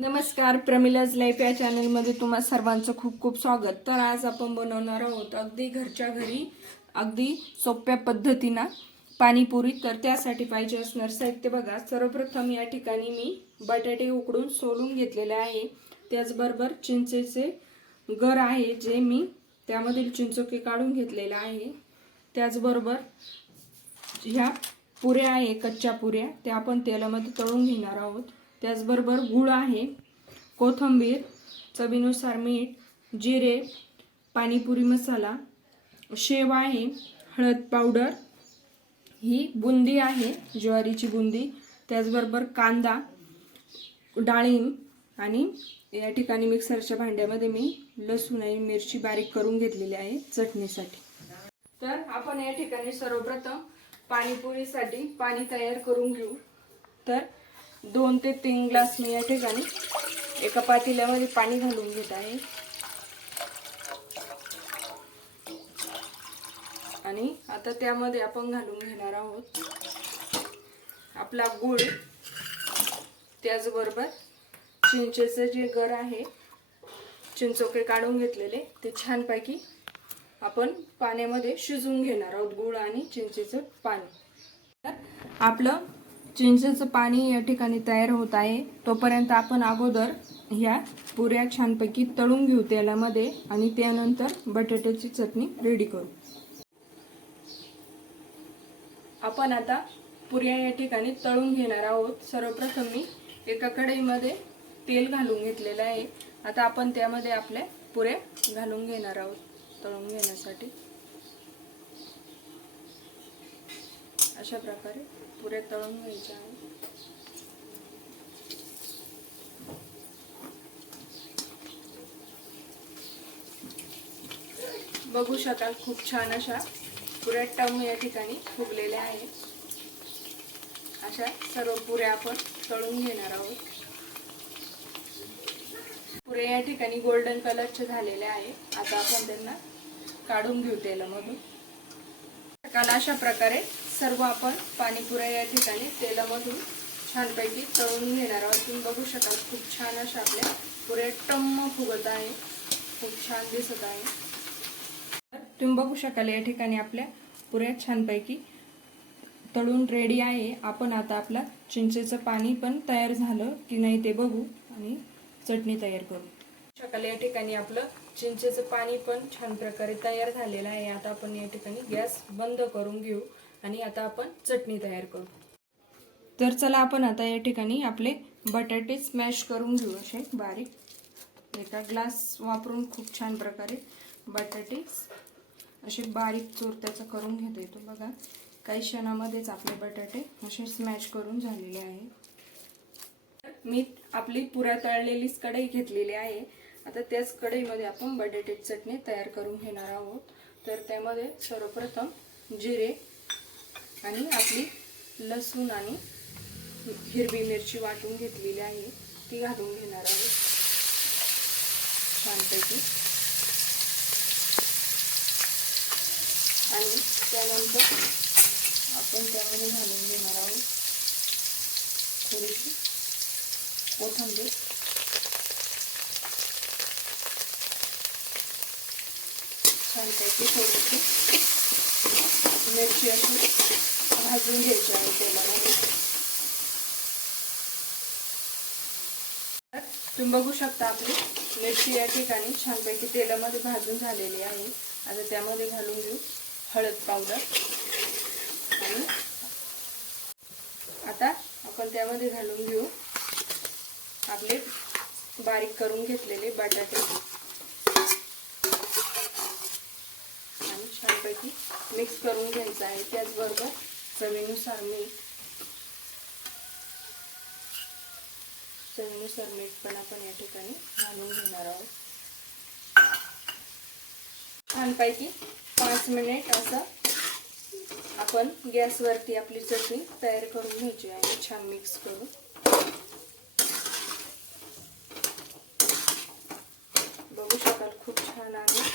नमस्कार प्रमिलाज लाईफ या चॅनलमध्ये तुम्हा सर्वांचं खूप खूप स्वागत. तर आज आपण बनवणार आहोत अगदी घरच्या घरी अगदी सोप्या पद्धतीनं पाणीपुरी. तर त्यासाठी पाहिजे असणार साहित्य बघा. सर्वप्रथम या ठिकाणी मी बटाटे उकडून सोलून घेतलेले आहे. त्याचबरोबर चिंचेचे घर आहे जे मी त्यामधील चिंचोके काढून घेतलेलं आहे. त्याचबरोबर ह्या पुऱ्या आहे कच्च्या पुऱ्या. त्या आपण तेलामध्ये तळून घेणार आहोत. त्याचबरोबर गुळ आहे कोथिंबीर चवीनुसार मीठ जिरे पाणीपुरी मसाला शेव आहे हळद पावडर. ही बुंदी आहे ज्वारीची बुंदी त्याचबरोबर कांदा डाळिंब आणि या ठिकाणी मिक्सरच्या भांड्यामध्ये मी लसूण आणि मिरची बारीक करून घेतलेली आहे चटणीसाठी. तर आपण या ठिकाणी सर्वप्रथम पाणीपुरीसाठी पाणी तयार करून घेऊ. तर दोन ते तीन ग्लास मी या ठिकाणी एका पातेल्यामध्ये पाणी घालून घेत आहे. आणि आता त्यामध्ये आपण घालून घेणार आहोत आपला गूळ. त्याचबरोबर चिंचेचं जे गर आहे चिंचोके काढून घेतलेले ते छानपैकी आपण पाण्यामध्ये शिजवून घेणार आहोत गूळ आणि चिंचेचं पाणी. तर आपलं चिंचेचं पाणी या ठिकाणी तयार होत आहे. तोपर्यंत आपण अगोदर ह्या पुऱ्या छानपैकी तळून घेऊ तेलामध्ये आणि त्यानंतर बटाट्याची चटणी रेडी करू. आपण आता पुऱ्या या ठिकाणी तळून घेणार आहोत. सर्वप्रथम मी एका कढईमध्ये तेल घालून घेतलेलं आहे. आता आपण त्यामध्ये आपल्या पुऱ्या घालून घेणार आहोत तळून घेण्यासाठी. अशा प्रकारे पुऱ्या तळून घ्यायच्या बघू शकाल खूप छान अशा पुऱ्या टम या ठिकाणी फुगलेल्या आहेत. अशा सर्व पुऱ्या आपण तळून घेणार आहोत. पुऱ्या या ठिकाणी गोल्डन कलरचे झालेले आहे आता आपण त्यांना काढून घेऊ तेलामधून. काल अशा प्रकारे सर्व आपण पाणीपुऱ्या या ठिकाणी तेलामधून छानपैकी तळून घेणार आहोत. तुम्ही बघू शकाल खूप छान अशा आपल्या पुऱ्या टम्म फुगत आहे. खूप छान दिसत आहे. तर तुम्ही बघू शकाल या ठिकाणी आपल्या पुऱ्या छानपैकी तळून रेडी आहे. आपण आता आपला चिंचेचं पाणी पण तयार झालं की नाही ते बघू आणि चटणी तयार करू. शकाल या ठिकाणी आपलं चिंचेचं पाणी पण छान प्रकारे तयार झालेलं आहे. आता आपण या ठिकाणी गॅस बंद करून घेऊ. आणि आता आपण चटणी तयार करू. तर चला आपण आता या ठिकाणी आपले बटाटे स्मॅश करून घेऊ असे बारीक. एका ग्लास वापरून खूप छान प्रकारे बटाटे असे बारीक चोर त्याचा करून घेता येतो बघा. काही क्षणामध्येच आपले बटाटे असे स्मॅश करून झालेले आहे. मी आपली पुरा तळलेलीच कढई घेतलेली आहे. आता त्याच कढईमध्ये आपण बटाटे चटणी तयार करून घेणार आहोत. तर त्यामध्ये सर्वप्रथम जिरे आणि आपली लसूण आणि हिरवी मिरची वाटून घेतलेली आहे. ती घालून घेणार आहोत छानपैकी. आणि त्यानंतर आपण त्यामध्ये घालून घेणार आहोत थोडीशी कोथंबीर. छानपैकी थोडीशी मिरची अशी भाजून घ्यायची आहे तेलामध्ये. तर तुम्ही बघू शकता आपली मिरची या ठिकाणी छानपैकी तेलामध्ये भाजून झालेली आहे. आता त्यामध्ये घालून घेऊ हळद पावडर. आणि आता आपण त्यामध्ये घालून घेऊ आपले बारीक करून घेतलेले बटाटे आणि छानपैकी मिक्स करून घ्यायचं आहे. त्याचबरोबर चवीनुसार मीठ. चवीनुसार मीठ पण आपण या ठिकाणी घालून घेणार आहोत. छानपैकी पाच मिनिट असं आपण गॅसवरती आपली चटणी तयार करून घ्यायची आहे. छान मिक्स करून. बघू शकाल खूप छान आहे.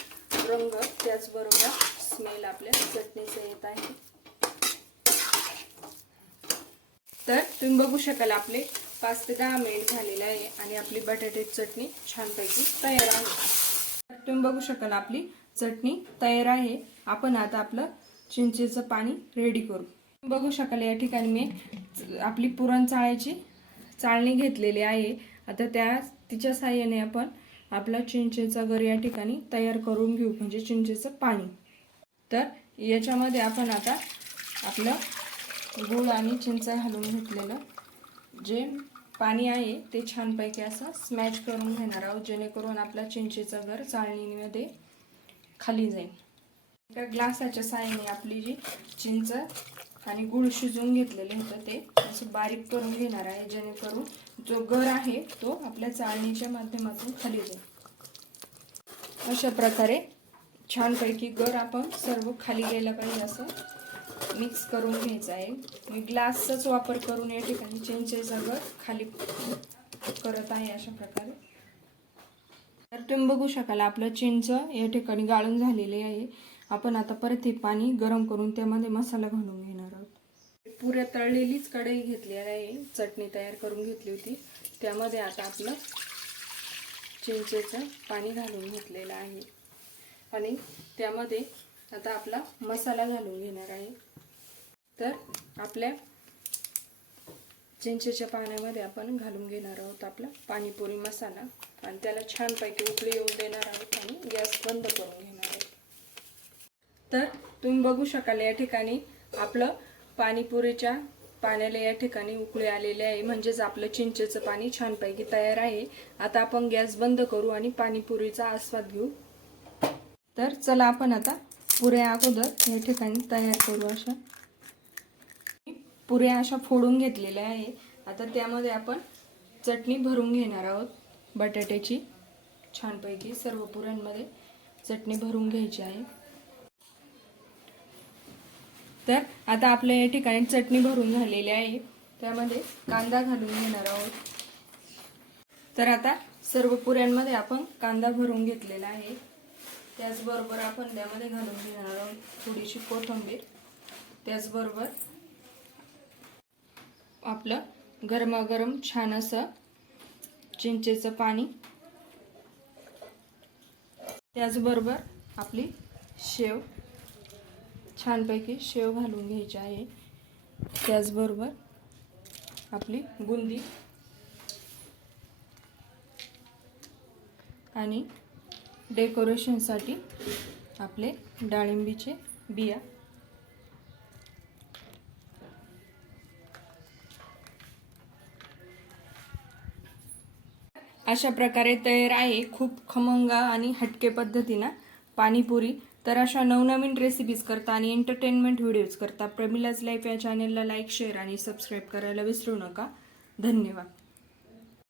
रंग त्याचबरोबर स्मेल आपल्या चटणीचं येत आहे. तर तुम्ही बघू शकाल आपले पाच ते दहा मिनिट झालेले आहे आणि आपली बटाट्याची चटणी छानपैकी तयार आहे. तुम्ही बघू शकाल आपली चटणी तयार आहे. आपण आता आपलं चिंचेचं पाणी रेडी करू. बघू शकाल या ठिकाणी मी आपली पुरण चाळायची चाळणी घेतलेली आहे. आता त्या तिच्या साहाय्याने आपण आपला चिंचेचा गर या ठिकाणी तयार करून घेऊ. म्हणजे चिंचेचं पाणी. तर याच्यामध्ये आपण आता आपलं गूळ आणि चिंच घालून घेतलेलं जे पाणी आहे ते छानपैकी असं स्मॅच करून घेणार आहोत जेणेकरून आपला चिंचेचा घर चाळणीमध्ये खाली जाईल. त्या ग्लासाच्या साहाय्याने आपली जी चिंच आणि गूळ शिजवून घेतलेले होतं ते असं बारीक करून घेणार आहे जेणेकरून जो गर आहे तो आपल्या चाळणीच्या माध्यमातून खाली जाईल. अशा प्रकारे छानपैकी गर आपण सर्व खाली गेलं पाहिजे असं मिक्स करून घ्यायचं आहे. मी ग्लासचाच वापर करून या ठिकाणी चिंचेचा गर खाली करत आहे अशा प्रकारे. तर तुम्ही बघू शकाल आपलं चिंच या ठिकाणी गाळून झालेले आहे. आपण आता परत हे पाणी गरम करून त्यामध्ये मसाला घालून घेणार आहोत. पुऱ्या तळलेलीच कढई घेतलेली आहे. चटणी तयार करून घेतली होती. त्यामध्ये आता आपलं चिंचेचं पाणी घालून घेतलेलं आहे. आणि त्यामध्ये आता आपला मसाला घालून घेणार आहे. तर आपल्या चिंचेच्या पाण्यामध्ये आपण घालून घेणार आहोत आपला पाणीपुरी मसाला. आणि त्याला छानपैकी उकळी येऊ देणार आहोत आणि गॅस बंद करून घेणार आहोत. तर तुम्ही बघू शकाल या ठिकाणी आपलं पाणीपुरीच्या पाण्याला या ठिकाणी उकळी आलेले आहे. म्हणजेच आपलं चिंचेचं पाणी छानपैकी तयार आहे. आता आपण गॅस बंद करू आणि पाणीपुरीचा आस्वाद घेऊ. तर चला आपण आता पुऱ्या अगोदर या ठिकाणी तयार करू अशा. पुऱ्या अशा फोडून घेतलेल्या आहे. आता त्यामध्ये आपण चटणी भरून घेणार आहोत. बटाट्याची छानपैकी सर्व पुऱ्यांमध्ये चटणी भरून घ्यायची आहे. तर आता आपल्या या ठिकाणी चटणी भरून झालेली आहे. त्यामध्ये कांदा घालून घेणार आहोत. तर आता सर्व पुऱ्यांमध्ये आपण कांदा भरून घेतलेला आहे. त्याचबरोबर आपण त्यामध्ये घालून घेणार आहोत थोडीशी कोथिंबीर. त्याचबरोबर आपलं गरमागरम छान असं चिंचेचं पाणी. त्याचबरोबर आपली शेव. छानपैकी शेव घालून घ्यायची आहे. त्याचबरोबर आपली बुंदी. आणि डेकोरेशनसाठी आपले डाळिंबीचे बिया. अशा प्रकारे तयार आहे खूप खमंगा आणि हटके पद्धतीनं पाणीपुरी. तर अशा नवनवीन रेसिपीज करता आणि एंटरटेनमेंट व्हिडिओज करता. प्रमिलाज लाईफ या चॅनेलला लाईक शेअर आणि सबस्क्राईब करायला विसरू नका. धन्यवाद.